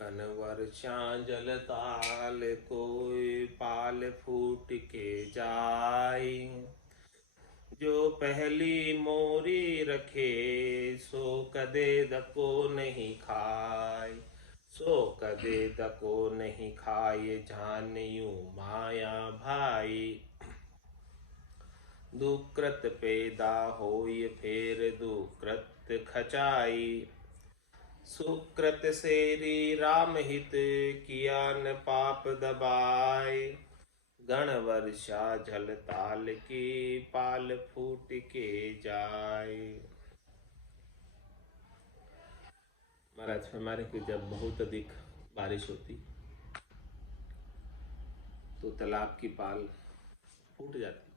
घन वर्षा जल ताल कोई पाल फूट के जाय। जो पहली मोरी रखे सो कदे दको नहीं खाय। सो कदे दको नहीं खाए जानियो माया भाई। दुकृत पैदा होय फेर दुकृत खचाई। सुकृत सेरी राम हित किया न पाप दबाए। गण वर्षा झल ताल की पाल फूट के जाए। महाराज हमारे की जब बहुत अधिक बारिश होती तो तालाब की पाल फूट जाती।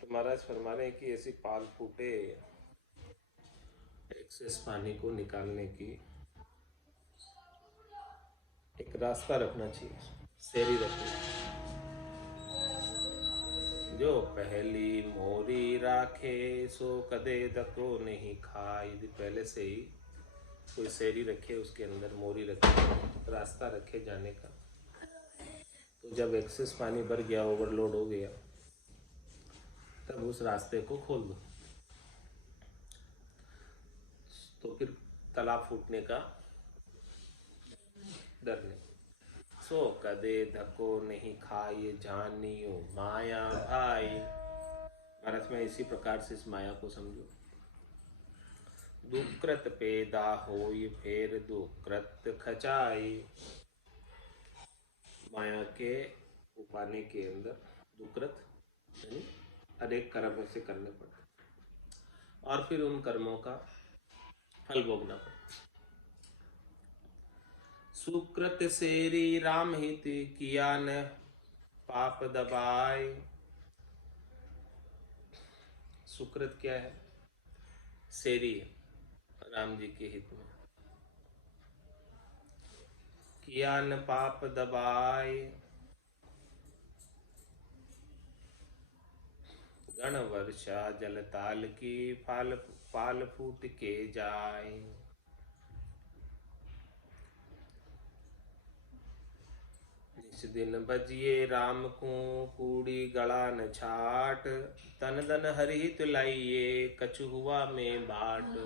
तो महाराज फरमा रहे हैं कि ऐसी पाल फूटे, एक्सेस पानी को निकालने की एक रास्ता रखना चाहिए, सेरी रखनी। जो पहली मोरी राखे सो कदे दको नहीं खाए। यदि पहले से ही कोई सेरी रखे, उसके अंदर मोरी रखे, रास्ता रखे जाने का, तो जब एक्सेस पानी भर गया, ओवरलोड हो गया, तब उस रास्ते को खोल दो, तो फिर तालाब फूटने का डर नहीं। सो कदे धको नहीं खाए जानियो माया भाई। भारत में इसी प्रकार से इस माया को समझो। दुकृत पैदा होय फेर दुकृत खचाई। माया के उपाने के अंदर दुकृत यानी अनेक कर्म से करने पड़ते और फिर उन कर्मों का फल भोगना पड़ता। सुकृत सेरी राम हित किया न पाप दबाए। सुकृत क्या है? सेरी राम जी के हित में। किया न पाप दबाए। गण वर्षा जल ताल की पाल फूट के जाए। जिस दिन बजिए राम को कूड़ी गड़ा न छाट। तन दन हरिहित लाइए कछु हुआ में बाट।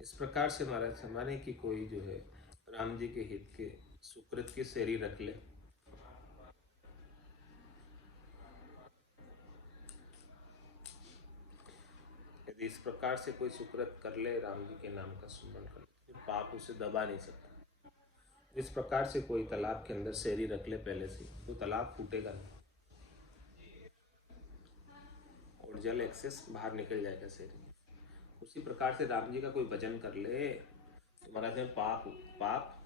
इस प्रकार से महाराज हमारे की कोई जो है राम जी के हित के सुकृत की सेरी रख ले, यदि इस प्रकार से कोई सुकृत कर ले, राम जी के नाम का सुमरण कर ले, तो पाप उसे दबा नहीं सकता। इस प्रकार से कोई तालाब के अंदर सेरी रख ले पहले से, तो तालाब फूटेगा नहीं और जल एक्सेस बाहर निकल जाएगा सेरी। उसी प्रकार से राम जी का कोई भजन कर ले तो महाराज में पाप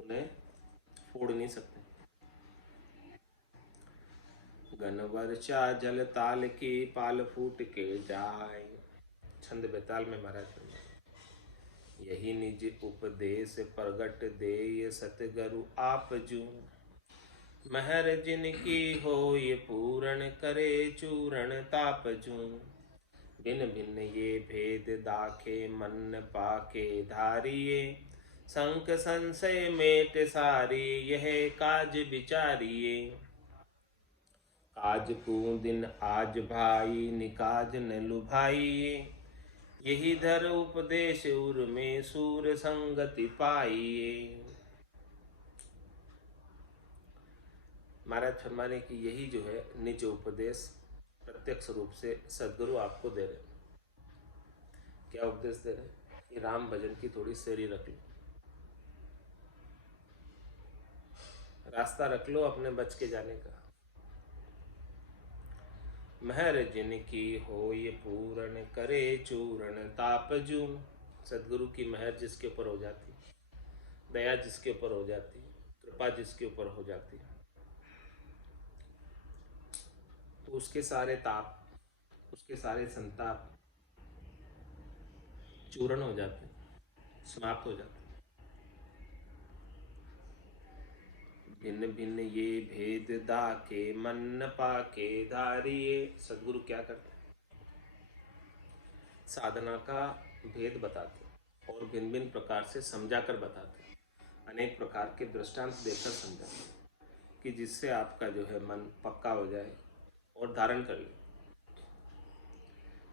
उन्हें फोड़ नहीं सकते। घन वर्षा जल ताल की पाल फूट के जाए। छंद बेताल में महाराज यही निज उपदेश प्रगट दे सतगुरु आप जू। महर जिनकी हो ये पूर्ण करे चूरण ताप जू। भिन्न भिन्न ये भेद दाखे मन पाके धारिये। संक संशय मेट सारी यह काज विचारिये। काज को दिन आज भाई निकाज न लुभाइये। यही धर उपदेश उर में सूर संगति पाइये। महाराज फरमाने की यही जो है निज उपदेश प्रत्यक्ष रूप से सदगुरु आपको दे रहे। क्या उपदेश दे रहे? कि राम भजन की थोड़ी सेरी रख लो, रास्ता रख लो अपने बच के जाने का। महर जिनकी हो ये पूर्ण करे चूरण तापजू। सदगुरु की महर जिसके ऊपर हो जाती, दया जिसके ऊपर हो जाती, कृपा जिसके ऊपर हो जाती, तो उसके सारे ताप, उसके सारे संताप चूर्ण हो जाते, समाप्त हो जाते। भिन्न भिन्न ये भेद दाके मन न पाके धारिये। सदगुरु क्या करते हैं? साधना का भेद बताते हैं और भिन्न भिन्न प्रकार से समझा कर बताते हैं, अनेक प्रकार के दृष्टांत देकर समझाते हैं कि जिससे आपका जो है मन पक्का हो जाए और धारण कर ले।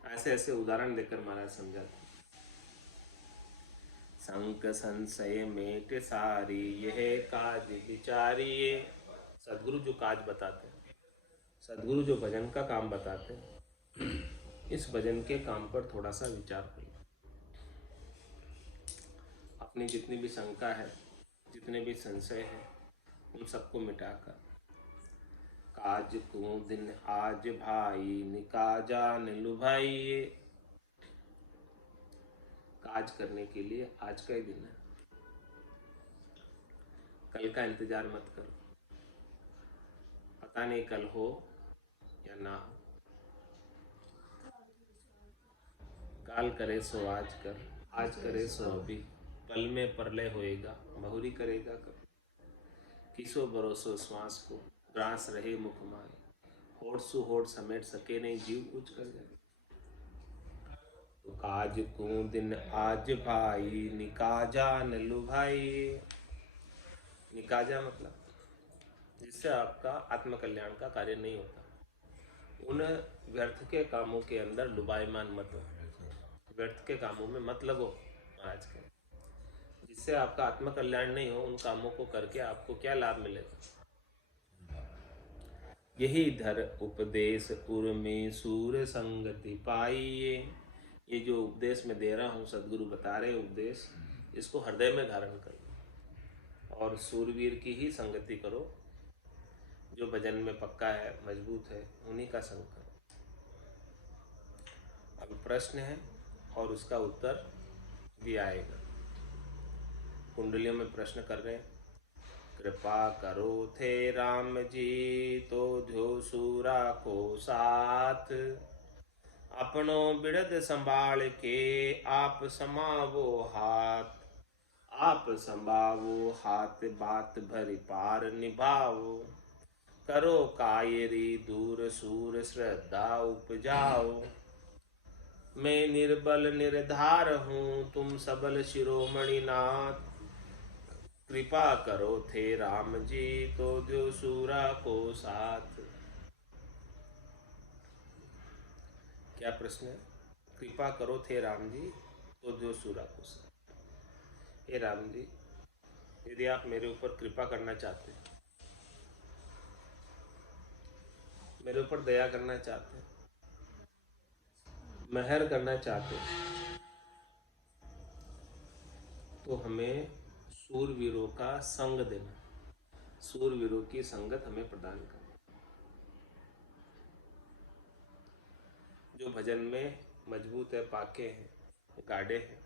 ऐसे ऐसे उदाहरण देकर महाराज समझाते हैं। संक संशय मेट सारी यह काज विचारिये। सदगुरु जो काज बताते हैं, सदगुरु जो भजन का काम बताते हैं, इस भजन के काम पर थोड़ा सा विचार करिए। अपनी जितनी भी शंका है, जितने भी संशय है, उन सबको मिटाकर काज को दिन आज भाई निकाजा निलुभाइये। काज करने के लिए आज का ही दिन है, कल का इंतजार मत करो। पता नहीं कल हो या ना हो। काल करे सो आज कर, आज करे सो अभी, पल में परलय होएगा बहुरी करेगा कभी। किसो भरोसो श्वास को ग्रास रहे मुख माए, होठ सु होठ समेट सके नहीं जीव कुछ कर जाए। तो काज को दिन आज भाई निकाजा नलु भाई। निकाजा मतलब जिससे आपका आत्मकल्याण का कार्य नहीं होता। उन व्यर्थ के कामों के अंदर लुभायमान मत हो, व्यर्थ के कामों में मत लगो महाराज के। जिससे आपका आत्मकल्याण नहीं हो, उन कामों को करके आपको क्या लाभ मिलेगा। यही धर उपदेश उर्मी सूर संगति पाइये। ये जो उपदेश मैं दे रहा हूँ, सदगुरु बता रहे उपदेश, इसको हृदय में धारण करो और सूरवीर की ही संगति करो। जो भजन में पक्का है, मजबूत है, उन्हीं का संग करो। अब प्रश्न है और उसका उत्तर भी आएगा। कुंडलियों में प्रश्न कर रहे हैं। कृपा करो थे राम जी तो जो सूरा को साथ, अपनो बिड़द संभाल के आप समावो हाथ। आप संभावो हाथ बात भरी पार निभाओ, करो कायरी दूर सूर श्रद्धा उपजाओ। मैं निर्बल निर्धार हूँ तुम सबल शिरोमणि नाथ, कृपा करो थे राम जी तो जो सूरा को साथ। क्या प्रश्न है? कृपा करो थे राम जी तो जो सूरा को साथ। हे राम जी, यदि आप मेरे ऊपर कृपा करना चाहते हैं, मेरे ऊपर दया करना चाहते हैं, मेहर करना चाहते हैं, तो हमें सूरवीरों का संग देना, सूरवीरों की संगत हमें प्रदान करना। जो भजन में मजबूत है, पाके हैं, गाढ़े हैं,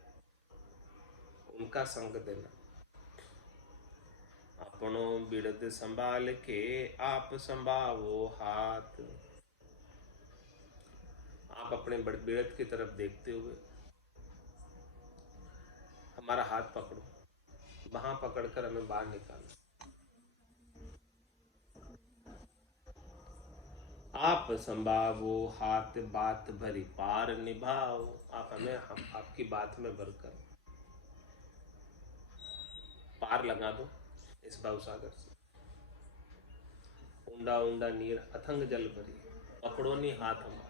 उनका संग देना। अपनो बिड़द संभाल के आप संभावो हाथ। आप अपने बिड़द की तरफ देखते हुए हमारा हाथ पकड़ो, वहां पकड़कर हमें बाहर निकालो। आप संभावो हाथ बात भरी पार निभाओ। आप हमें आपकी बात में भरकर पार लगा दो इस भवसागर से। ऊंडा ऊंडा नीर अथंग जल भरी, पकड़ो नी हाथ हमारा।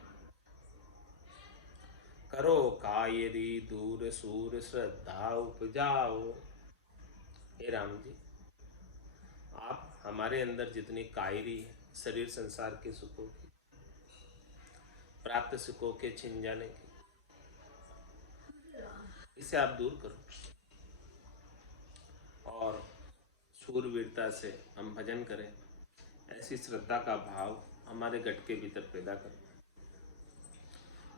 करो कायरी दूर सूर श्रद्धा उपजाओ। हे राम जी, आप हमारे अंदर जितनी कायरी है, शरीर संसार के सुखों की, प्राप्त सुखों के छिन जाने की, इसे आप दूर करो और शूरवीरता से हम भजन करें, ऐसी श्रद्धा का भाव हमारे गट के भीतर पैदा करो।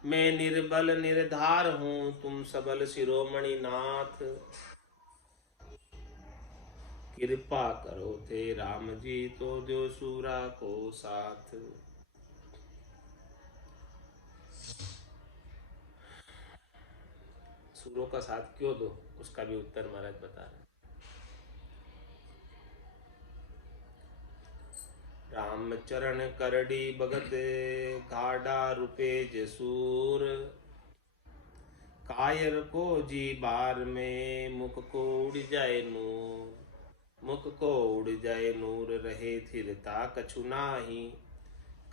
मैं निर्बल निर्धार हूँ तुम सबल शिरोमणि नाथ, कृपा करो थे राम जी तो जो सूरा को साथ। सूरों का साथ क्यों दो, उसका भी उत्तर महाराज बता रहे। राम चरण करड़ी भगत घाड़ा रुपे जसूर। कायर को जी बार में मुख को उड़ जाए नूर। मुख को उड़ जाए नूर रहे थिरता कछु नाही।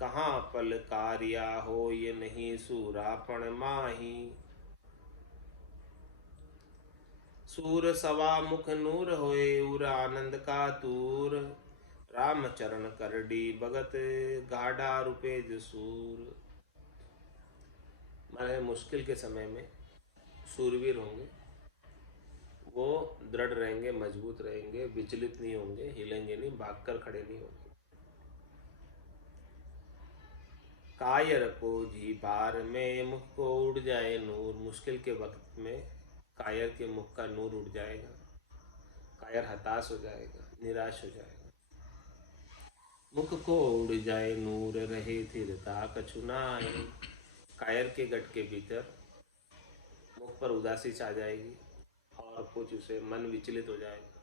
कहाँ पल कार्या हो ये नहीं सूरापण माही। सूर सवा मुख नूर होए उर आनंद का तूर। राम चरण करडी भगत गाढ़ा रुपे जसूर। माने मुश्किल के समय में सूरवीर होंगे, वो दृढ़ रहेंगे, मजबूत रहेंगे, विचलित नहीं होंगे, हिलेंगे नहीं, भागकर खड़े नहीं होंगे। कायर को जी बार में मुख को उड़ जाए नूर। मुश्किल के वक्त में कायर के मुख का नूर उड़ जाएगा। कायर हताश हो जाएगा, निराश हो जाएगा। मुख को उड़ जाए नूर रहे थिरता कछु नाहि। कायर के गट के भीतर मुख पर उदासी छा जाएगी और कुछ उसे मन विचलित हो जाएगा,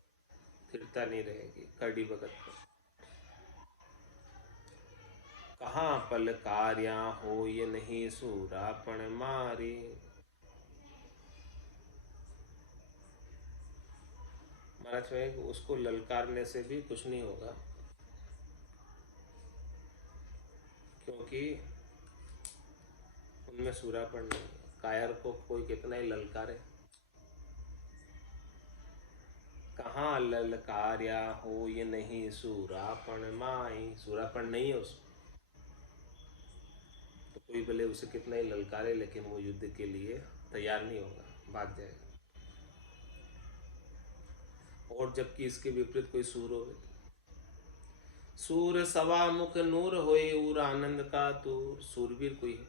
स्थिरता नहीं रहेगी करड़ी भगत पर। कहाँ पल कार्या हो ये नहीं सूरापण मारी। महाराज उसको ललकारने से भी कुछ नहीं होगा, क्योंकि उनमें सूरापण नहीं है। कायर को कोई कितना ही ललकारे, कहाँ ललकार्या हो ये नहीं सूरापण माई। सूरापण नहीं है उसमें, तो कोई भले उसे कितना ही ललकारे, लेकिन वो युद्ध के लिए तैयार नहीं होगा, भाग जाएगा। और जबकि इसके विपरीत कोई सूर हो, सूर सवा मुख नूर होए उर आनंद का तूर। सूरवीर कोई है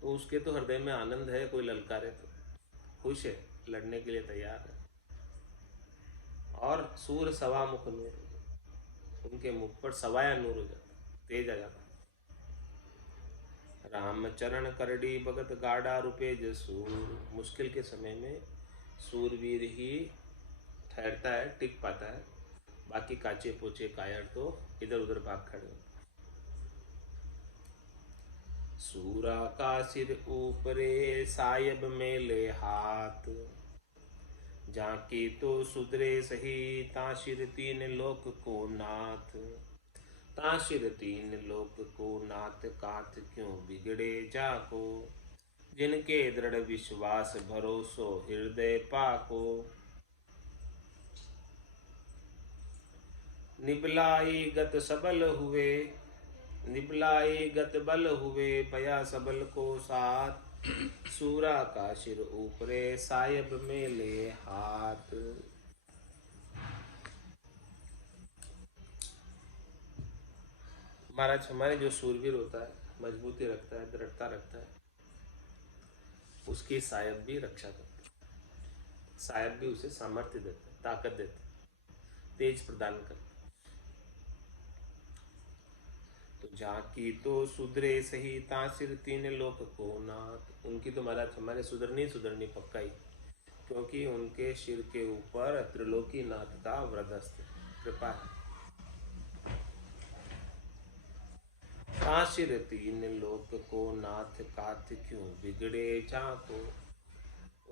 तो उसके तो हृदय में आनंद है, कोई ललकारे तो खुश है, लड़ने के लिए तैयार है। और सूर सवा मुख नूर, उनके मुख पर सवाया नूर हो जाता, तेज आ जाता। राम चरण करड़ी भगत गाढ़ा रुपे जसूर। मुश्किल के समय में सूरवीर ही ठहरता है, टिक पाता है, बाकी काचे पोचे कायर तो इधर उधर भाग खड़े हो। सूरा का सिर ऊपरे सायब में ले हाथ। जाकी तो सुधरे सही ताशिर तीन लोक को नाथ। ताशिर तीन लोक को नाथ काथ क्यों बिगड़े जाको। जिनके दृढ़ विश्वास भरोसो हृदय पाको। निबलाई गत सबल हुए, निबलाई गत बल हुए भया सबल को साथ। सूरा का सिर ऊपरे सायब में ले हाथ। महाराज हमारे जो सूरवीर होता है, मजबूती रखता है, दृढ़ता रखता है, उसकी सायब भी रक्षा करता है। सायब भी उसे सामर्थ्य देता है, ताकत देता है, तेज प्रदान करता है। तो जाकी तो सुधरे सही तासिर तीन लोक को नाथ। उनकी तो महाराज हमारे सुधरनी पक्का ही, क्योंकि उनके सिर के ऊपर त्रिलोकी नाथ का वरदस्त कृपा है। तासिर तीन लोक को नाथ काथ क्यों बिगड़े जाको।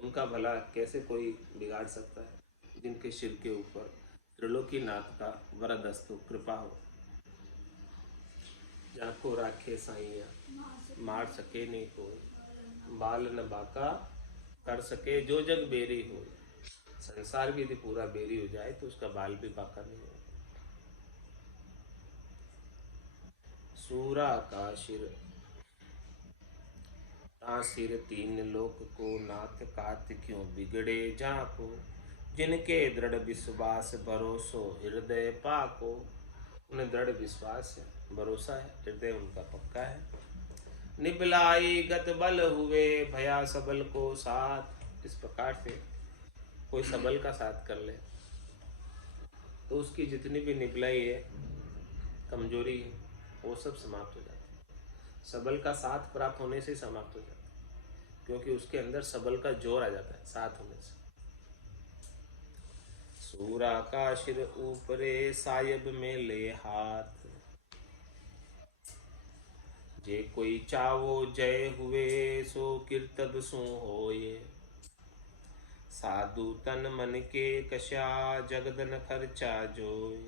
उनका भला कैसे कोई बिगाड़ सकता है, जिनके सिर के ऊपर त्रिलोकी नाथ का वरदस्त कृपा हो। जाको राखे साइया मार सके नहीं कोई। बाल न बाका कर सके जो जग बेरी हो। संसार भी यदि पूरा बेरी हो जाए तो उसका बाल भी बाका नहीं हो। सूरा का शिर तासिर तीन लोक को नाथ कात क्यों बिगड़े जाको। जिनके दृढ़ विश्वास भरोसो हृदय पाको। उन्हें दृढ़ विश्वास है, भरोसा है, हृदय उनका पक्का है। निबलाई गत बल हुए भया सबल को साथ। इस प्रकार से कोई सबल का साथ कर ले तो उसकी जितनी भी निबलाई है, कमजोरी है, वो सब समाप्त हो जाती है। सबल का साथ प्राप्त होने से समाप्त हो जाता है, क्योंकि उसके अंदर सबल का जोर आ जाता है साथ होने से। सूरा का सिर ऊपरे सायब में ले हाथ। जे कोई चावो जय हुए सो कीर्तब सो होए। साधु तन मन के कशा जगदन खर्चा जोय।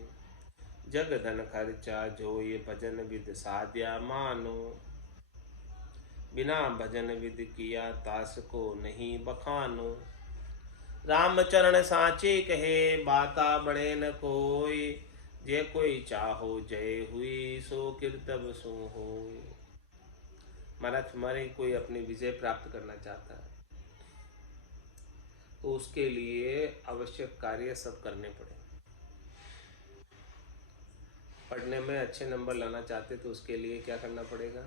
जगदन खर्चा जोय भजन विद साध्या मानो। बिना भजन विद किया तास को नहीं बखानो। राम चरण साचे कहे बाता बड़े न कोई। जे कोई चाहो जय हुई सो कीर्तब सो होय। महाराज हमारे कोई अपनी विजय प्राप्त करना चाहता है तो उसके लिए आवश्यक कार्य सब करने पड़े। पढ़ने में अच्छे नंबर लाना चाहते तो उसके लिए क्या करना पड़ेगा?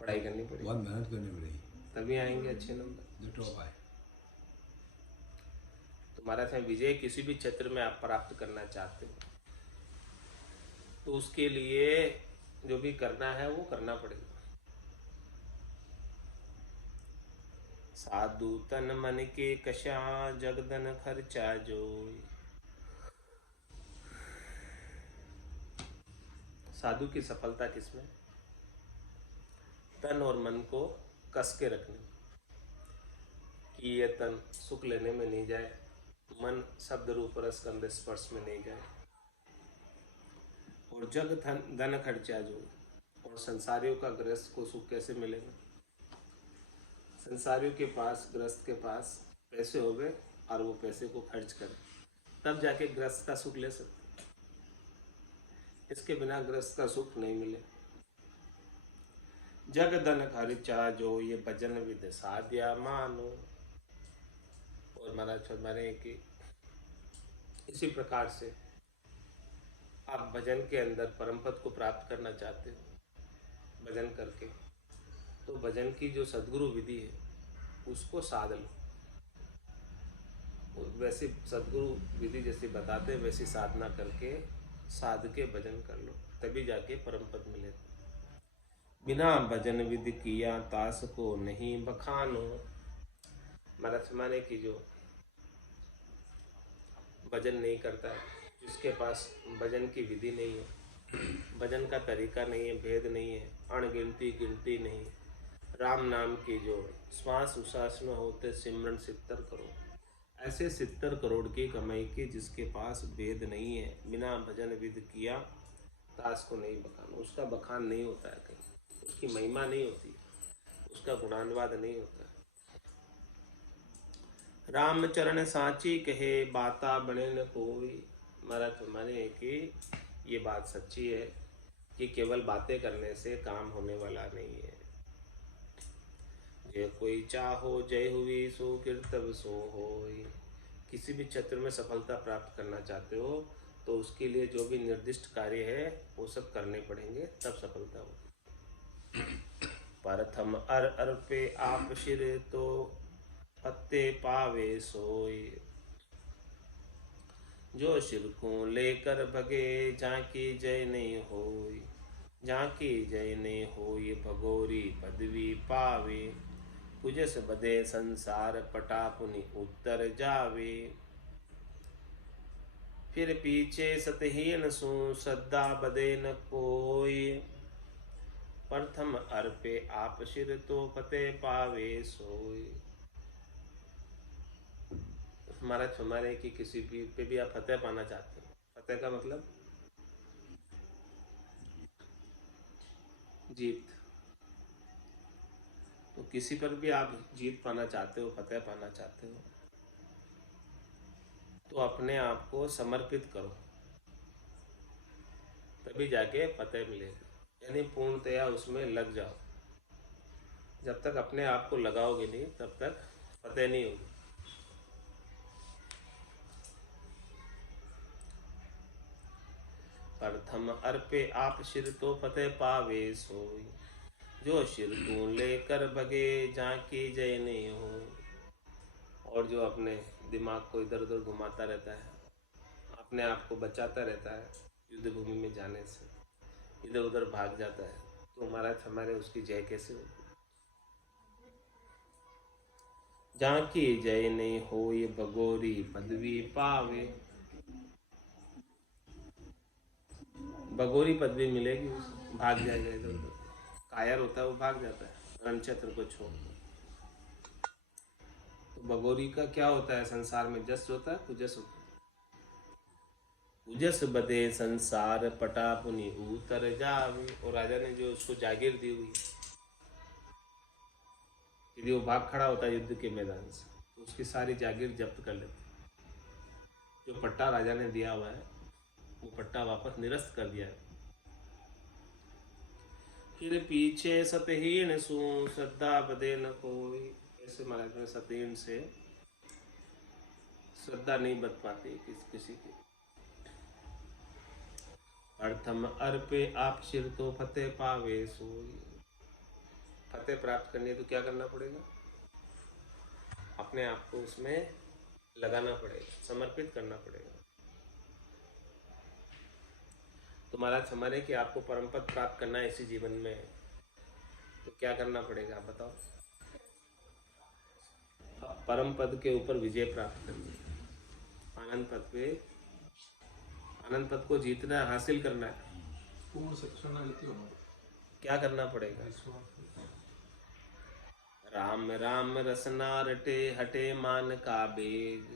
पढ़ाई करनी पड़ेगी, बहुत मेहनत करनी पड़ेगी, तभी आएंगे अच्छे नंबर। जो टॉप आए। तो महाराज विजय किसी भी क्षेत्र में आप प्राप्त करना चाहते हो तो उसके लिए जो भी करना है वो करना पड़ेगा। साधु तन मन के कशा जगदन खर्चा जोय। साधु की सफलता किसमें? तन और मन को कस के रखने कि ये तन सुख लेने में नहीं जाए, मन शब्द रूप रस गंध स्पर्श में नहीं जाए, और जग धन खर्चा जो। और संसारियों का गृहस्थ को सुख कैसे मिलेगा? संसारियों के पास, गृहस्थ के पास पैसे हो गए और वो पैसे को खर्च करे तब जाके गृहस्थ का सुख ले सकते। इसके बिना गृहस्थ का सुख नहीं मिले। जग धन खर्चा जो ये भजन विद साध्या मानो। और महाराज फरमाने कि इसी प्रकार से आप भजन के अंदर परम पद को प्राप्त करना चाहते हो भजन करके, तो भजन की जो सद्गुरु विधि है उसको साध लो। वैसी सद्गुरु विधि जैसी बताते वैसी साधना करके साध के भजन कर लो, तभी जाके परम पद मिलेगा। बिना भजन विधि किया तास को नहीं बखानो। महाराज माने की जो भजन नहीं करता है, जिसके पास भजन की विधि नहीं है, भजन का तरीका नहीं है, भेद नहीं है, अणगिनती गिनती नहीं, राम नाम की जो श्वास उश्वास में होते सिमरन 70 करोड़, ऐसे 70 करोड़ की कमाई की जिसके पास भेद नहीं है, बिना भजन विधि किया तास को नहीं बखानो। उसका बखान नहीं होता है कहीं, उसकी महिमा नहीं होती, उसका गुणानुवाद नहीं होता। राम चरण साची कहे बाता बने न कोई। महाराज माने कि ये बात सच्ची है कि केवल बातें करने से काम होने वाला नहीं है। जे कोई चाहो जय हुई सो कीर्तब सो होय। किसी भी क्षेत्र में सफलता प्राप्त करना चाहते हो तो उसके लिए जो भी निर्दिष्ट कार्य है वो सब करने पड़ेंगे, तब सफलता होगी। प्रथम अर पे आप सिर तो पत्ते पावे सोए। जो सिर को लेकर भगे जाकी जय नहीं होई। जाकी जय नहीं होई भगोरी पदवी पावे। पुजस बदे संसार पटा पुनि उत्तर जावे। फिर पीछे सतहीन सु श्रद्धा बदे न कोई। प्रथम अर्पे आप सिर तो फतेह पावे सोई। महाराज हमारे कि किसी भी पे भी आप फतेह पाना चाहते हो, फतेह का मतलब जीत, तो किसी पर भी आप जीत पाना चाहते हो, फतेह पाना चाहते हो तो अपने आप को समर्पित करो, तभी जाके फतेह मिलेगी। यानी पूर्णतया उसमें लग जाओ। जब तक अपने आप को लगाओगे नहीं तब तक फतेह नहीं होगी। प्रथम अर्पे आप सिर तो फतेह पावे सोई। जो सिर को लेकर भगे जाकी जय नहीं हो। और जो अपने दिमाग को इधर उधर घुमाता रहता है, अपने आप को बचाता रहता है युद्ध भूमि में जाने से, इधर उधर भाग जाता है, तो महाराज हमारे उसकी जय कैसे होगी? जाकी जय नहीं हो ये बगोरी पदवी पावे। बगोरी पदवी मिलेगी उसे, भाग जाएगा इधर उधर। कायर होता है वो भाग जाता है रणक्षेत्र को छोड़। तो बगोरी का क्या होता है संसार में? जस होता है, कुजस होता है। कुजस बदे संसार पटा पुनि उतर जावे। और राजा ने जो उसको जागीर दी हुई, यदि वो भाग खड़ा होता है युद्ध के मैदान से तो उसकी सारी जागीर जब्त कर लेते। जो पट्टा राजा ने दिया हुआ है वो पट्टा वापस निरस्त कर दिया है। फिर पीछे सतहीन सू श्रद्धा बदे न कोई। ऐसे महाराज में सतहीन से श्रद्धा नहीं बच पाती किसी की। अर्थम अर्पे आप शिर तो फतेह पावे सोई। फतेह प्राप्त करनी है तो क्या करना पड़ेगा? अपने आप को उसमें लगाना पड़ेगा, समर्पित करना पड़ेगा। तो महाराज हमारे कि आपको परम पद प्राप्त करना है इसी जीवन में, तो क्या करना पड़ेगा आप बताओ? परम पद के ऊपर विजय प्राप्त करनी है। आनंद पद पे, आनंद पद को जीतना, हासिल करना है। क्या करना पड़ेगा? राम राम रसना रटे हटे मान का बेग।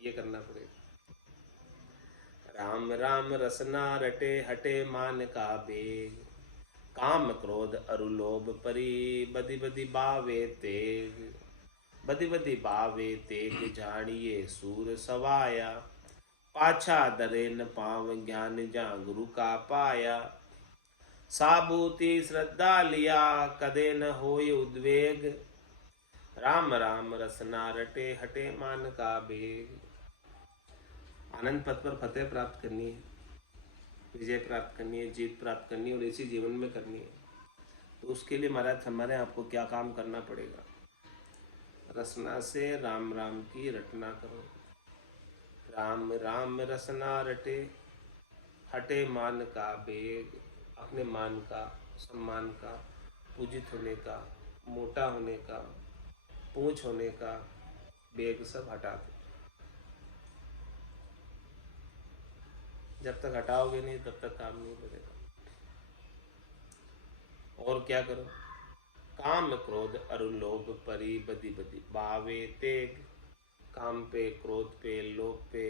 ये करना पड़ेगा। राम राम रसना रटे हटे मान का बेग। काम क्रोध अरु लोभ परी बदि बदि बावे तेग। बदि बदि बावे तेग जानिए सूर सवाया। पाछा दरे न पाव ज्ञान जा गुरु का पाया। साबूती श्रद्धा लिया कदे न होय उद्वेग। राम राम रसना रटे हटे मान का बेग। आनंद पद पर फतेह प्राप्त करनी है, विजय प्राप्त करनी है, जीत प्राप्त करनी है और इसी जीवन में करनी है। तो उसके लिए महाराज हमारे आपको क्या काम करना पड़ेगा? रसना से राम राम की रटना करो। राम राम रसना रटे हटे मान का बेग। अपने मान का, सम्मान का, पूजित होने का, मोटा होने का, पूंछ होने का बेग सब हटा दो। जब तक हटाओगे नहीं तब तक काम नहीं करेगा। और क्या करो? काम क्रोध अरु लोभ परी बदि बदि बावे तेग। काम पे, क्रोध पे, लोभ पे,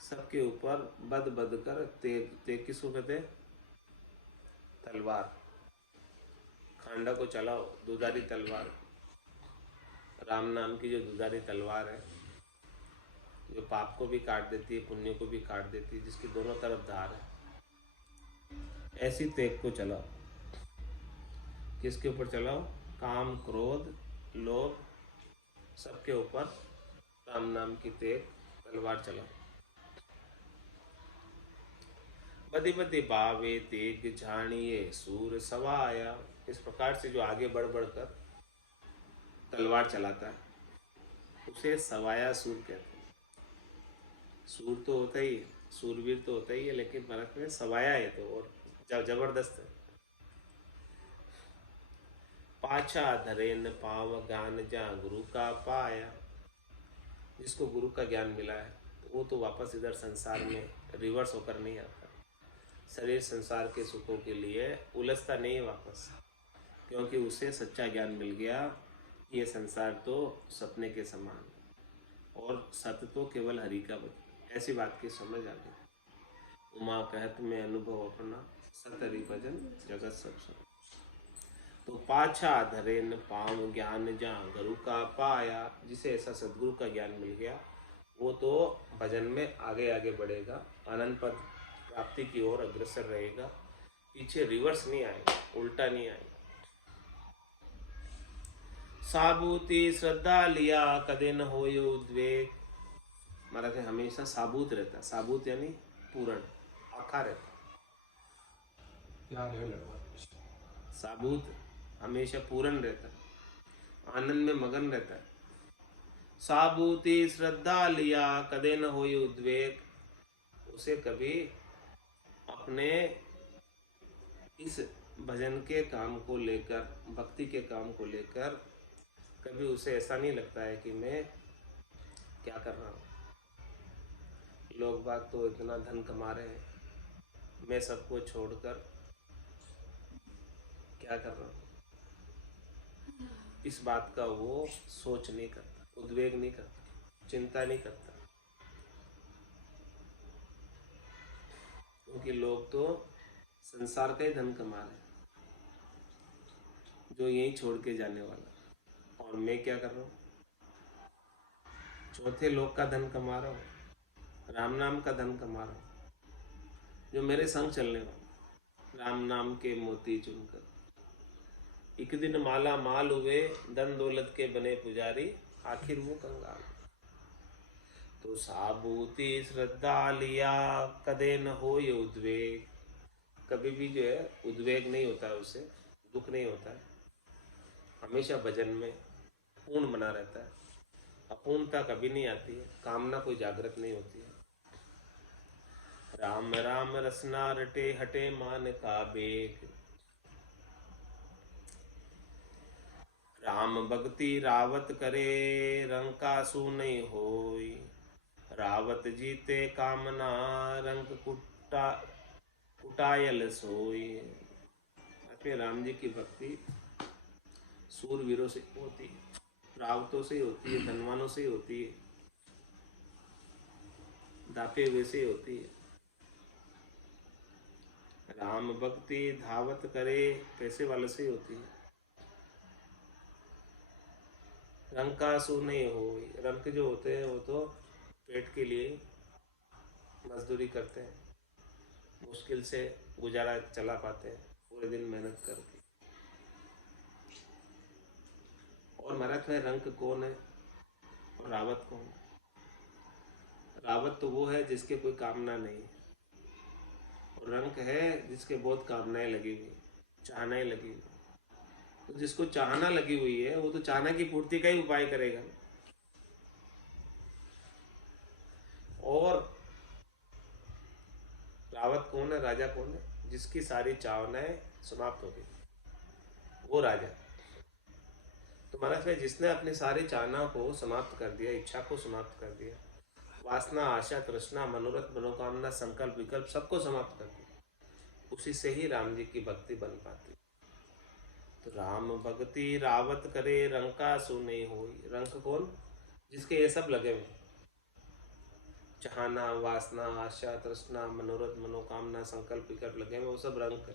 सबके ऊपर बद बद कर तेग। तेग किसको कहते हैं? तलवार। खांडा को चलाओ, दुधारी तलवार। राम नाम की जो दुधारी तलवार है, जो पाप को भी काट देती है, पुण्य को भी काट देती है, जिसकी दोनों तरफ धार है, ऐसी तेग को चलाओ। किसके ऊपर चलाओ? काम क्रोध लोभ सबके ऊपर राम नाम की तेग, तलवार चलाओ। बदि बदि बावे तेग झाणिए सूर सवाया। इस प्रकार से जो आगे बढ़ बढ़ कर तलवार चलाता है उसे सवाया सूर कहते हैं। सूर तो होता ही है, सूरवीर तो होता ही है, लेकिन भारत में सवाया है तो और जबरदस्त है। पाछा धरेन पाव ज्ञान जा गुरु का पाया। जिसको गुरु का ज्ञान मिला है तो वो तो वापस इधर संसार में रिवर्स होकर नहीं आता। शरीर संसार के सुखों के लिए उलझता नहीं है वापस, क्योंकि उसे सच्चा ज्ञान मिल गया। ये संसार तो सपने के समान और सत्य तो केवल हरि का बचन। ऐसी बात की समझ आ गई। उमा कहत में अनुभव अपना सत हरि भजन जगत सब सुन। तो पाछा धरे न पाम ज्ञान जा गुरु का पाया। जिसे ऐसा सदगुरु का ज्ञान मिल गया वो तो भजन में आगे आगे बढ़ेगा, आनंद पद प्राप्ति की ओर अग्रसर रहेगा। पीछे रिवर्स नहीं आएगा, उल्टा नहीं आएगा। साबूती श्रद्धा लिया कदे न होय उद्वेग। महाराज हमेशा साबूत रहता। साबूत यानी पूर्ण, आखा रहता। साबूत हमेशा पूर्ण रहता, आनंद में मगन रहता है। साबूती श्रद्धा लिया कदे न होय उद्वेग। उसे कभी अपने इस भजन के काम को लेकर, भक्ति के काम को लेकर कभी उसे ऐसा नहीं लगता है कि मैं क्या कर रहा हूँ। लोग बाग तो इतना धन कमा रहे हैं, मैं सबको छोड़कर क्या कर रहा हूँ, इस बात का वो सोच नहीं करता, उद्वेग नहीं करता, चिंता नहीं करता। क्योंकि लोग तो संसार का ही धन कमा रहे हैं, जो यहीं छोड़ के जाने वाला। और मैं क्या कर रहा हूँ, चौथे लोक का धन कमा रहा हूँ, राम नाम का धन कमा रहा हूँ, जो मेरे संग चलने वाला। राम नाम के मोती चुनकर एक दिन माला माल हुए, धन दौलत के बने पुजारी, आखिर वो कंगाल। तो साबूती श्रद्धा लिया, कदे न हो ये उद्वेग। कभी भी जो है उद्वेग नहीं होता है, उसे दुख नहीं होता है, हमेशा भजन में पूर्ण बना रहता है। अपूर्णता कभी नहीं आती है, कामना कोई जागृत नहीं होती है। राम राम रसना रटे, हटे मान का बेग। राम भक्ति रावत करे, रंकासु नहीं होई। रावत जीते कामना, रंग कुटायल सोई। अपने राम जी की भक्ति सूरवीरों से होती है, रावतों से होती है, धनवानों से होती है, दापे हुए से होती है। राम भक्ति धावत करे, पैसे वाले से होती है। रंकासु नहीं हो, रंक जो होते हैं वो तो पेट के लिए मजदूरी करते हैं, मुश्किल से गुजारा चला पाते हैं पूरे दिन मेहनत करके। और महाराज में रंक कौन है और रावत कौन है? रावत तो वो है जिसके कोई कामना नहीं है, और रंक है जिसके बहुत कामनाएं लगी हुई, चाहनाएं लगी हुई। तो जिसको चाहना लगी हुई है वो तो चाहना की पूर्ति का ही उपाय करेगा। और रावत कौन है, राजा कौन है? जिसकी सारी चाहनाएं समाप्त हो गई, वो राजा। तो महाराज भाई जिसने अपनी सारी चाहना को समाप्त कर दिया, इच्छा को समाप्त कर दिया, वासना आशा तृष्णा मनोरथ मनोकामना संकल्प विकल्प सबको समाप्त कर दिया, उसी से ही राम जी की भक्ति बन पाती। तो राम भक्ति रावत करे, रंका सु नहीं होई। रंक कौन? जिसके ये सब लगे हुए, चाहना वासना आशा तृष्णा मनोरथ मनोकामना संकल्प विकल्प लगे हुए, वो सब रंक है।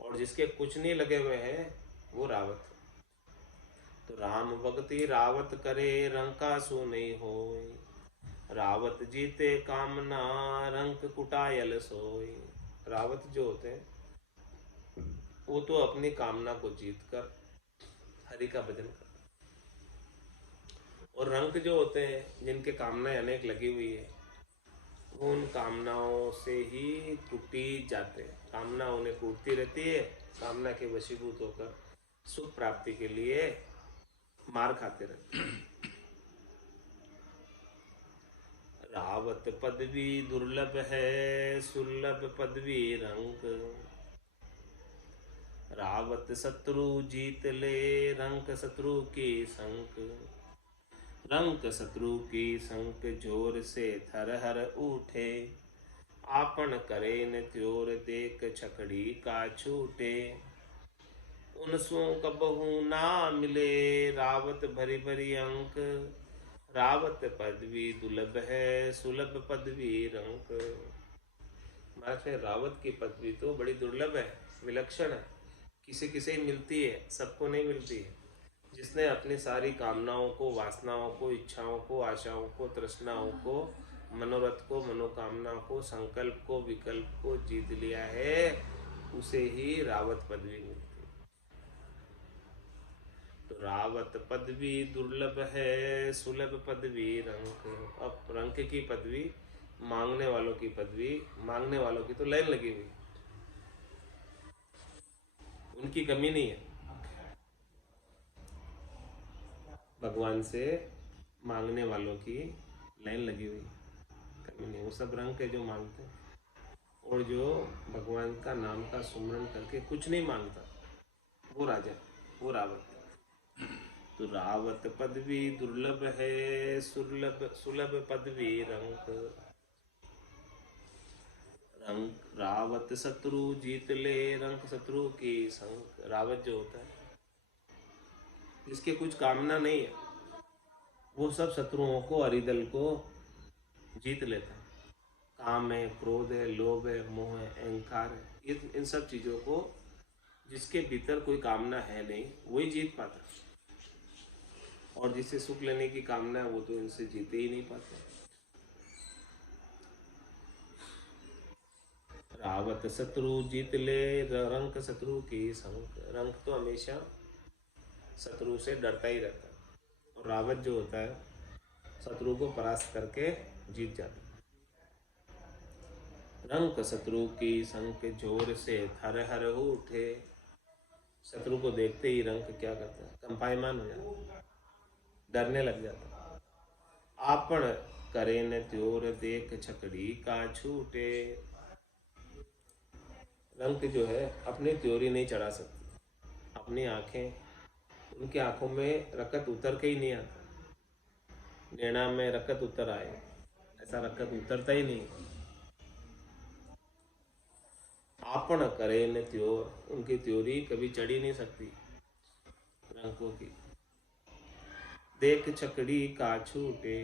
और जिसके कुछ नहीं लगे हुए हैं वो रावत। तो राम भक्ति रावत करे, रंका सु नहीं होई। रावत जीते कामना, रंक कुटायल सोई। रावत जो होते हैं वो तो अपनी कामना को जीत कर हरि का भजन करते हैं। और रंक जो होते हैं जिनके कामनाएं अनेक लगी हुई है, वो उन कामनाओं से ही टूटी जाते हैं। कामना उन्हें टूटती रहती है, कामना के वशीभूत होकर सुख प्राप्ति के लिए मार खाते रहते हैं। रावत पदवी दुर्लभ है, सुलभ पदवी रंक। रावत शत्रु जीत ले, रंक शत्रु की संक। रंक शत्रु की संक, जोर से थर हर उठे। आपन करे न त्योर, देख छकड़ी का छूटे। उनसों कबहू ना मिले, रावत भरी भरी अंक। रावत पदवी दुर्लभ है, सुलभ पदवी रंक। महाराज रावत की पदवी तो बड़ी दुर्लभ है, विलक्षण है, किसी किसी ही मिलती है, सबको नहीं मिलती है। जिसने अपनी सारी कामनाओं को, वासनाओं को, इच्छाओं को, आशाओं को, तृष्णाओं को, मनोरथ को, मनोकामना को, संकल्प को, विकल्प को जीत लिया है, उसे ही रावत पदवी मिलती है। तो रावत पदवी दुर्लभ है, सुलभ पदवी रंक। अब रंक की पदवी, मांगने वालों की पदवी, मांगने वालों की तो लाइन लगी हुई, उनकी कमी नहीं है। भगवान से मांगने वालों की लाइन लगी हुई, कमी नहीं। वो सब रंग के जो मांगते हैं, और जो भगवान का नाम का सुमरन करके कुछ नहीं मांगता, वो राजा, वो रावत। तो रावत पदवी दुर्लभ है, सुलभ सुलभ पदवी रंक। रंक रावत शत्रु जीत ले, रंक शत्रु की संक। रावत जो होता है, जिसके कुछ कामना नहीं है, वो सब शत्रुओं को, अरिदल को जीत लेता है। काम है, क्रोध है, लोभ है, मोह है, अहंकार है, इन सब चीजों को, जिसके भीतर कोई कामना है नहीं, वही जीत पाता है। और जिसे सुख लेने की कामना है, वो तो इनसे जीते ही नहीं पाते। रावत शत्रु जीत ले, रंक शत्रु की संक। रंक तो हमेशा शत्रु से डरता ही रहता है, और रावत जो होता है, शत्रु को परास्त करके जीत जाता है। रंक शत्रु की संक जोर से थर हर उठे। शत्रु को देखते ही रंक क्या करता है, कंपायमान हो जाता है, डरने लग जाता है। आपन करे न त्योर देख छकड़ी का छूटे। रंक जो है अपनी त्योरी नहीं चढ़ा सकती, अपनी आंखें, उनकी आंखों में रकत उतर के ही नहीं आता। नैना में रकत उतर आए, ऐसा रकत उतरता ही नहीं। आपन करे न त्योर, उनकी त्योरी कभी चढ़ी नहीं सकती रंकों की। देख छकड़ी का छूटे,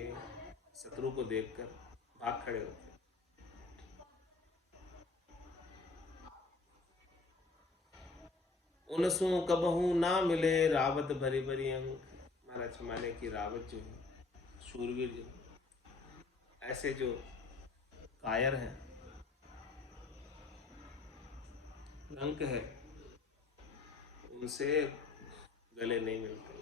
शत्रु को देखकर भाग खड़े होते। उनसु कबहू ना मिले, रावत भरी भरी अंक। महाराज माने की रावत जो है, शूरवीर जो, ऐसे जो कायर हैं, रंक है, उनसे गले नहीं मिलते।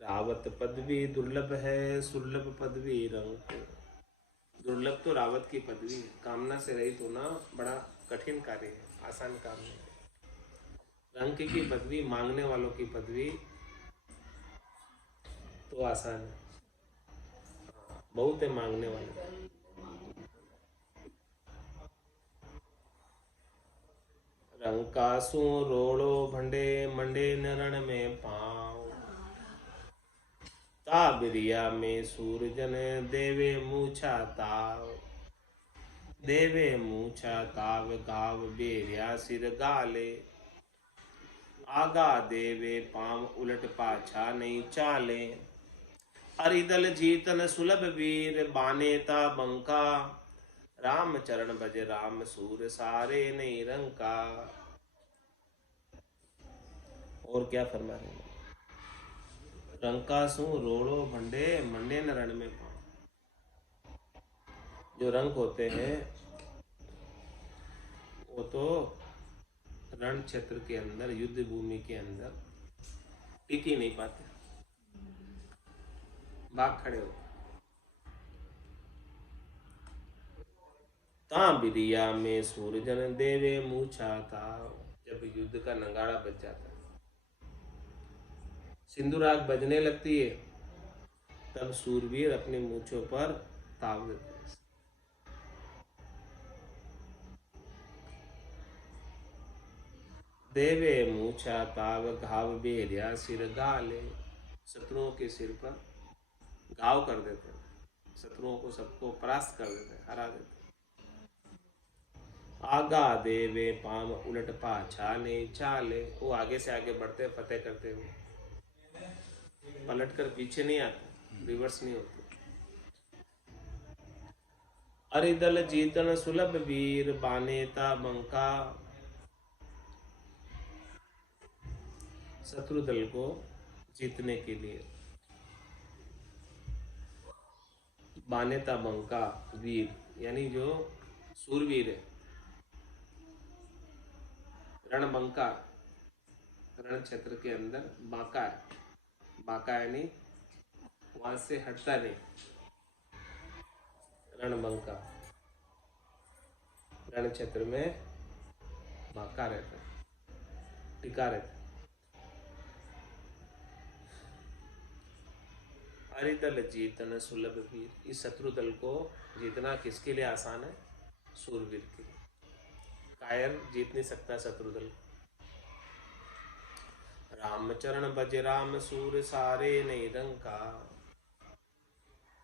रावत पदवी दुर्लभ है, सुलभ पदवी रंक। दुर्लभ तो रावत की पदवी है, कामना से रहित होना बड़ा कठिन कार्य है, आसान काम नहीं है। रंक की पदवी, मांगने वालों की पदवी तो आसान है, बहुत है मांगने वाले। रंकासु रोड़ो भंडे, मंडे न रण में पाँव। ताबिरिया में सूरजन, देवे मूछा ताव। देवे मूछा ताव घाव, बेरिया सिर गाले। आगा देवे पाम, उलट पाछा नहीं चाले। अरिदल जीतन सुलभ वीर, बानेता बंका। राम चरण भज राम सूर, सारे नहीं रंका। और क्या फरमा रहे हैं, रंकासु रोड़ो भंडे, मंडे न रण में पाओ। जो रंक होते हैं, वो तो रण क्षेत्र के अंदर, युद्ध भूमि के अंदर टिक ही नहीं पाते, भाग खड़े होते। ताबिरिया में सूरजन, देवे मूछा था। जब युद्ध का नगाड़ा बज जाता है, सिंधुराग बजने लगती है, तब सूरवीर अपनी मूछों पर ताव देते हैं। देवे मूछा ताव घाव, बेरिया सिर गाले। शत्रुओं के सिर पर घाव कर देते हैं, शत्रुओं को सबको परास्त कर देते हैं, हरा देते हैं। आगा देवे पाम, उलट पाछा नहीं चाले। वो आगे से आगे बढ़ते, फतेह करते हुए, पलट कर पीछे नहीं आते, रिवर्स नहीं होते। अरिदल जीतन सुलभ वीर, बानेता बंका। शत्रु दल को जीतने के लिए बानेता बंका वीर, यानी जो सूरवीर है। रणबंका, रण क्षेत्र के अंदर बांका है, बांका यानी वहां से हटता नहीं, रणबंका। रण क्षेत्र में बांका रहता है, टिका रहता है। हरिदल जीतन सुलभ वीर। इस शत्रु दल को जीतना किसके लिए आसान है? सूरवीर के लिए। कायर जीत नहीं सकता शत्रु दल। रामचरण भज राम सूर सारे नहीं रंका।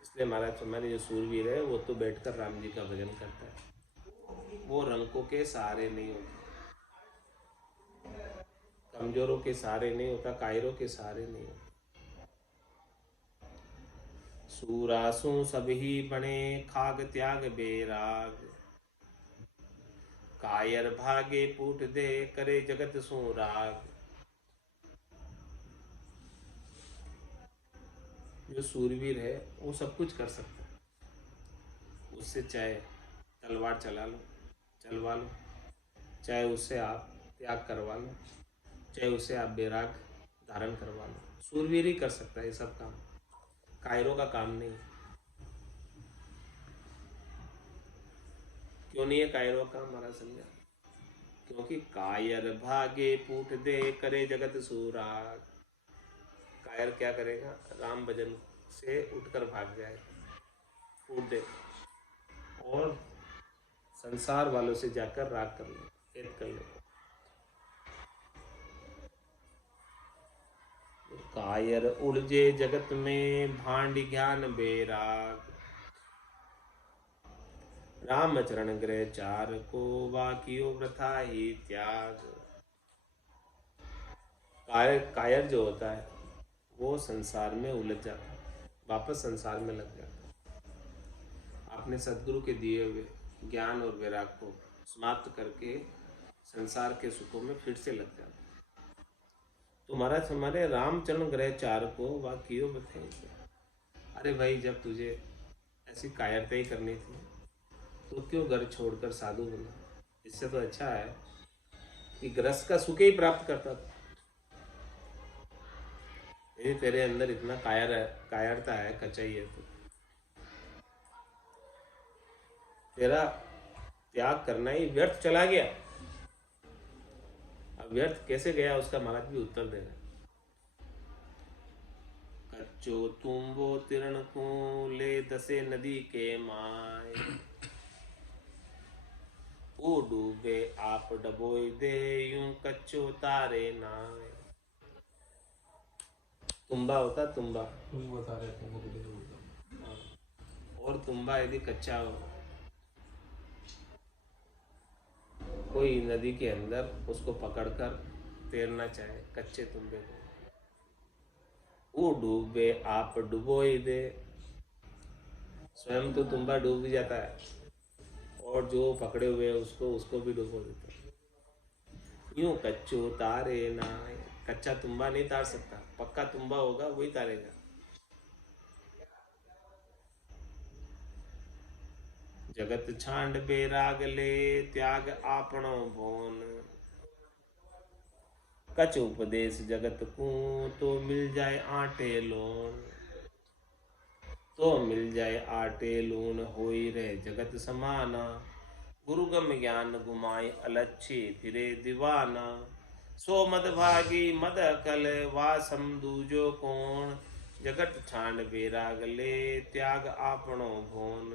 इसलिए महाराज हमारे जो सूरवीर है वो तो बैठकर राम जी का भजन करता है, वो रंकों के सहारे नहीं होता, कमजोरों के सहारे नहीं होता, कायरों के सहारे नहीं होता। सूरासु सब ही बने खाग त्याग बेराग। कायर भागे पूट दे करे जगत सु राग। जो सूरवीर है वो सब कुछ कर सकता है। उससे चाहे तलवार चलवा लो, चाहे उससे आप त्याग करवा लो, चाहे उससे आप बैराग धारण करवा लो। सूरवीर ही कर सकता है ये सब काम, कायरों का काम नहीं। क्यों नहीं है कायरों का? हमारा समझा, क्योंकि कायर भागे पूट दे करे जगत सूराग। कायर क्या करेगा? राम भजन से उठकर भाग जाएगा, फूट दे, और संसार वालों से जाकर राग कर ले, खेद कर ले। कायर उड़जे जगत में भांड ज्ञान बेराग। राम चरण ग्रह चार को वाकियो वृथा ही त्याग। कायर जो होता है वो संसार में उलझ जाता है, वापस संसार में लग जाता है। अपने सदगुरु के दिए हुए ज्ञान और वैराग को समाप्त करके संसार के सुखों में फिर से लग जाता है। तो महाराज हमारे रामचरण ग्रह चार को वाकियो बताएंगे। अरे भाई, जब तुझे ऐसी कायरता ही करनी थी तो क्यों घर छोड़कर साधु बना? इससे तो अच्छा है कि गृहस्थ का सुख ही प्राप्त करता था। यदि तेरे अंदर इतना कायरता है, कचाई है, तो तेरा त्याग करना ही व्यर्थ चला गया। अब व्यर्थ कैसे गया उसका महाराज भी उत्तर दे रहे। कच्चो तुम वो तिरण को ले दसे नदी के माय। ओ डूबे आप डबोई दे यूं कच्चो तारे नाय। तुम्बा होता तुम्बा, और तुम्बा यदि कच्चा हो, कोई नदी के अंदर उसको पकड़कर तैरना चाहे कच्चे तुम्बे को, वो डूबे आप डुबोई दे। स्वयं तो तुम्बा डूब भी जाता है और जो पकड़े हुए है उसको भी डुबो देता है। यूं कच्चो तारे ना। कच्चा तुम्बा नहीं तार सकता, पक्का तुम्बा होगा वही तारेगा। जगत छांड बेराग ले त्याग आपणो भोन। कछ उपदेश जगत को तो मिल जाए आटे लोन। तो मिल जाए आटे लून होई रहे जगत समाना। गुरुगम ज्ञान गुमाए अलच्छे फिरे दीवाना। सो मद भागी मद कल वासम दूजो कोण। जगत छांड बेराग ले त्याग आपणो भोन।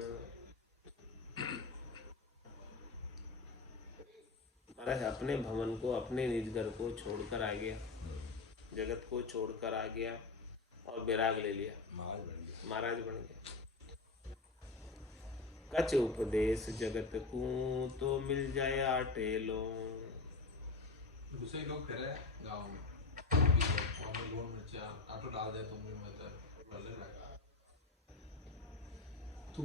महाराज अपने भवन को, अपने निज घर को छोड़कर आ गया, जगत को छोड़कर आ गया और बैराग ले लिया, महाराज बन गया। कछ उपदेश जगत को तो मिल जाए आटे लो। दूसरे लोग फिर गाँव में ऑटो डाल दे तुम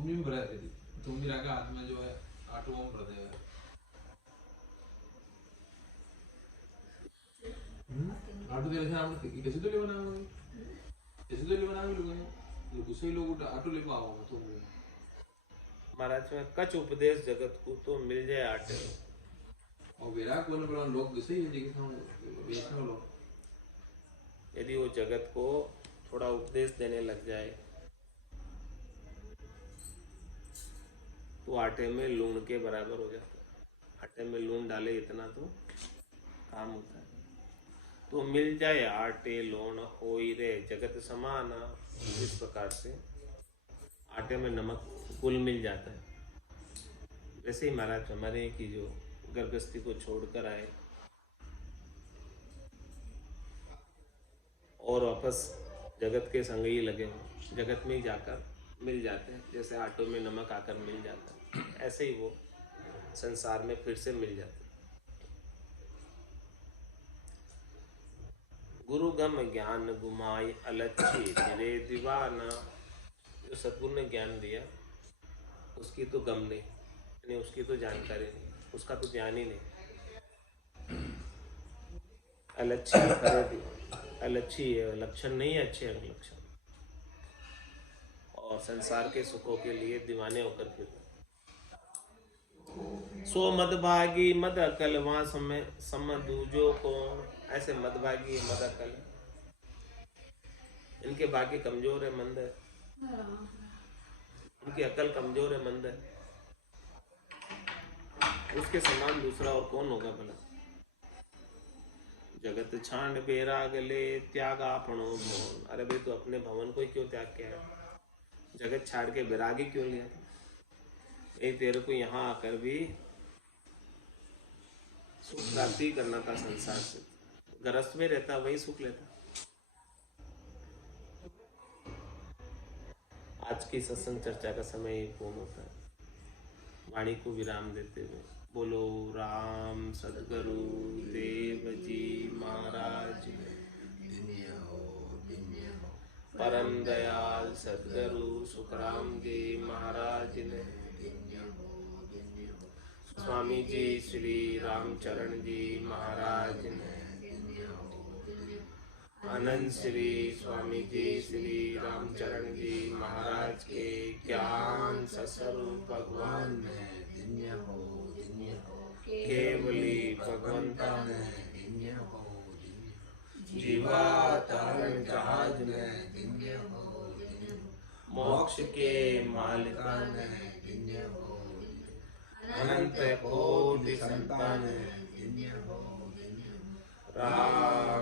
भी भरा थी, तुम भी रखा हाथ में जो है ऑटो में भर दे। ऑटो दे रहे हैं कैसे तो ले बनाओगे, कैसे तो ले बनाओगे लोग दूसरे लोग ऑटो ले पाओ तुम। महाराज में कछ उपदेश जगत को तो मिल जाए आटे लो। और विराट बोलने वाला लोग दूसरे ही जगह लोग, यदि वो जगत को थोड़ा उपदेश देने लग जाए तो आटे में लूण के बराबर हो जाता है। आटे में लूण डाले इतना तो काम होता है। तो मिल जाए आटे लोण होई रे जगत समाना। इस प्रकार से आटे में नमक घुल मिल जाता है। वैसे ही महाराज हमारे की जो गर्भस्थी को छोड़कर आए और वापस जगत के संग ही लगे हो, जगत में ही जाकर मिल जाते हैं। जैसे आटों में नमक आकर मिल जाता है, ऐसे ही वो संसार में फिर से मिल जाते हैं। गुरु गम ज्ञान गुमाई अलच्छी धीरे दीवाना। जो सद्गुरु ने ज्ञान दिया उसकी तो गम नहीं, उसकी तो जानकारी नहीं, उसका तो ज्ञान ही नहीं। अलच्छी करे दीवाना, अलच्छी लक्षण नहीं है, अच्छे लक्षण। और संसार के सुखों के लिए दीवाने होकर फिरते। सो मदभागी मद अकल वहां समय समदूजो कौन। ऐसे मदभागी मद अकल, इनके भाग्य कमजोर है, मंद है, उनकी अकल कमजोर है, मंद है। उसके समान दूसरा और कौन होगा भला। जगत छांड बेराग ले त्याग आपनो भवन। अरे भाई तू अपने भवन को ही क्यों त्याग किया है? जगत छाड़ के बैरागी क्यों लिया? नहीं तेरे को यहाँ आकर भी सुख प्राप्ति करना था संसार से। गृहस्थ में रहता वही सुख लेता। आज की सत्संग चर्चा का समय पूर्ण होता है। वाणी को विराम देते हुए बोलो राम सद्गुरु देव जी महाराज, परम दयाल सद्गुरु सुखराम जी महाराज ने, स्वामी जी श्री रामचरण जी महाराज ने, आनंद श्री स्वामी जी श्री रामचरण जी महाराज के ज्ञान सस्वरूप भगवान ने, केवली भगवंता ने, जीवा तारण जहाज ने, मोक्ष के मालिका ने, अनंत कोटि संतान ने, राम